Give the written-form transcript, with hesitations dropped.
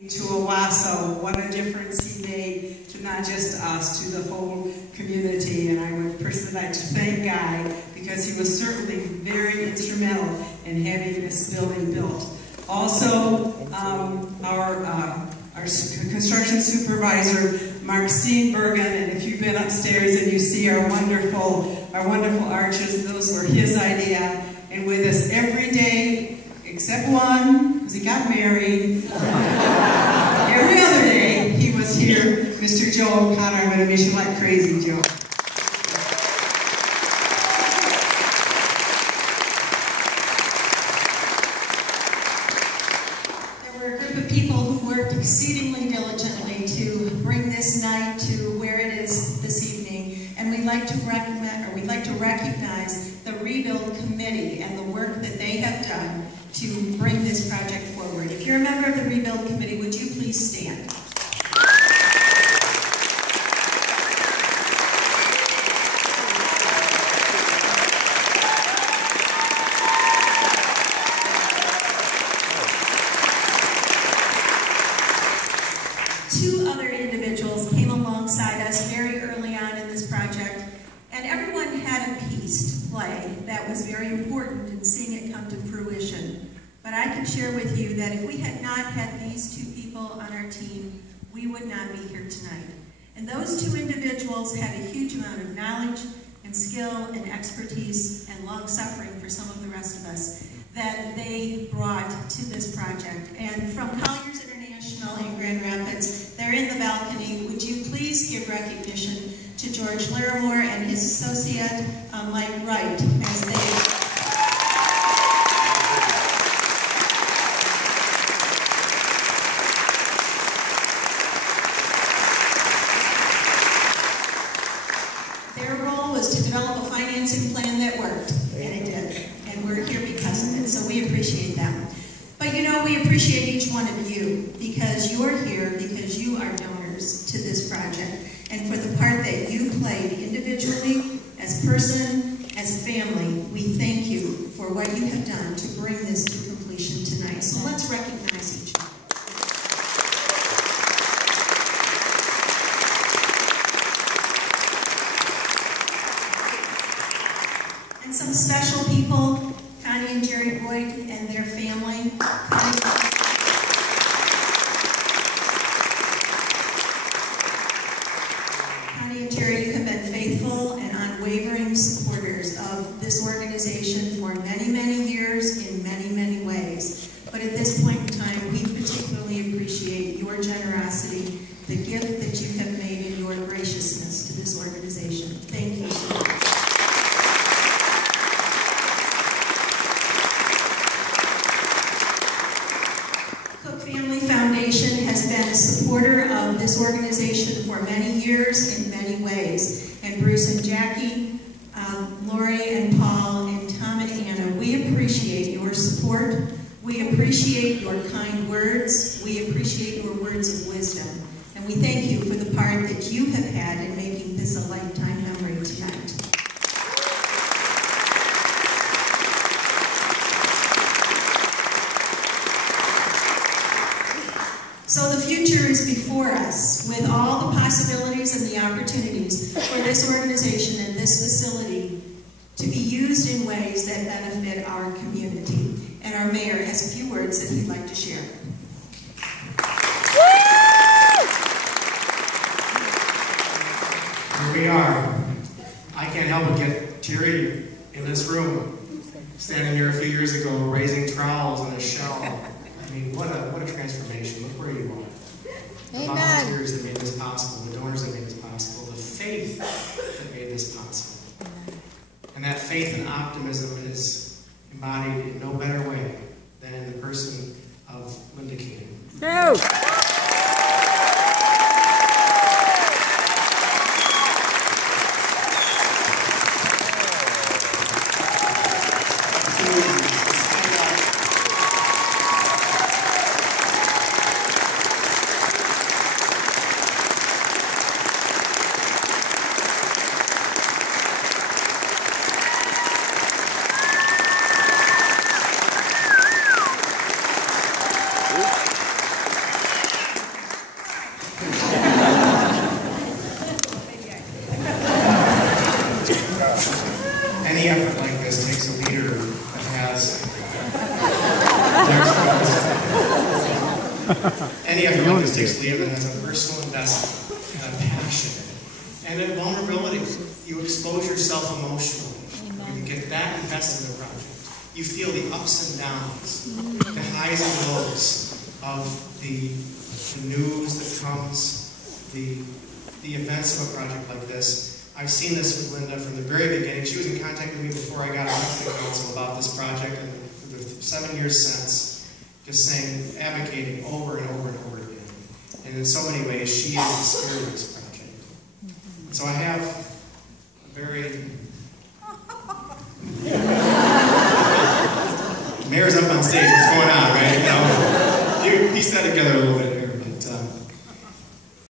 To Owosso, what a difference he made to not just us, to the whole community. And I would personally like to thank Guy because he was certainly very instrumental in having this building built. Also, our construction supervisor, Mark Steenbergen, and if you've been upstairs and you see our wonderful arches, those were his idea. And with us every day, except one, because he got married. Every other day, he was here, Mr. Joe O'Connor. I'm going to miss you like crazy, Joe. There were a group of people who worked exceedingly diligently to bring this night to where it is this evening, and we'd like to recognize the Rebuild Committee and the work that they have done to bring this project forward. If you're a member of the Rebuild Committee, would you please stand? Two other individuals came alongside us very early on in this project, and everyone had a piece to play that was very important in seeing it come to fruition. But I can share with you that if we had not had these two people on our team, we would not be here tonight. And those two individuals had a huge amount of knowledge and skill and expertise and long suffering for some of the rest of us that they brought to this project. And from Colliers International in Grand Rapids, they're in the balcony. Would you please give recognition to George Larimore and his associate, Mike Wright, as they... to develop a financing plan that worked, and it did, and we're here because of it, so we appreciate them. But you know, we appreciate each one of you, because you're here, because you are donors to this project, and for the part that you played individually, as person, as family, we thank you for what you have done to bring this to completion tonight. So let's recognize each other. And some special people, Connie and Jerry Boyd and their family. Connie and Jerry, you have been faithful and unwavering supporters of this organization for many, many years in many, many ways. But at this point in time, we particularly appreciate your generosity, the gift that you have made in your graciousness to this organization. Thank you so much. Has been a supporter of this organization for many years in many ways. And Bruce and Jackie, Lori and Paul, and Tom and Anna, we appreciate your support. We appreciate your kind words. We appreciate your words of wisdom. And we thank you for the part that you have had in making this a lifetime memory tonight. So the future is before us, with all the possibilities and the opportunities for this organization and this facility to be used in ways that benefit our community. And our mayor has a few words that he'd like to share. Here we are. I can't help but get teary in this room, standing here a few years ago, raising trowels in a shell. I mean, what a transformation. Look where you are. The volunteers that made this possible, the donors that made this possible, the faith that made this possible. And that faith and optimism is embodied in no better way than in the person of Linda King. No! Any effort like this takes leader that has a personal investment and a passion and a vulnerability. You expose yourself emotionally. When you get that invested in the project, you feel the ups and downs, the highs and lows of the news that comes, the events of a project like this. I've seen this with Linda from the very beginning. She was in contact with me before I got elected to council about this project, and for the 7 years since, just saying, advocating over and over and over again. And in so many ways, she is the spirit of this project. And so I have a very... Mayor's up on stage. What's going on, right? You know, piece that together a little bit here.